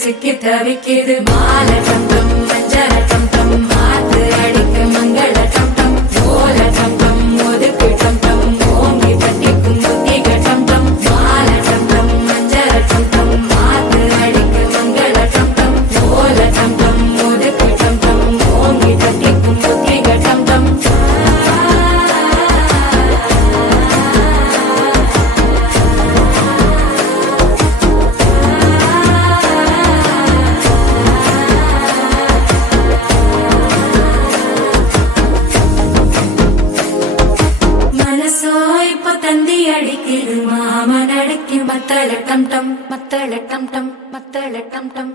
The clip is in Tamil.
சிக்கி தவிக்கிது மால டம் மஞ்சள டம் மாத்து அடிக்கு மங்கள டம் ஓல டம் ஒதுக்கு டம் ஓங்கி பட்டிக்கும் புத்திக டம் மால டம் மஞ்சள டம் மாத்து அடிக்கு மங்கள டம் ஓல டம் ஒதுக்கு டம் ஓங்கி பட்டிக்கும் புத்திக டம் அடிக்குது மாமன் அடக்கி மத்தள டம் டம் மத்தள டம் டம் மத்தள டம் டம்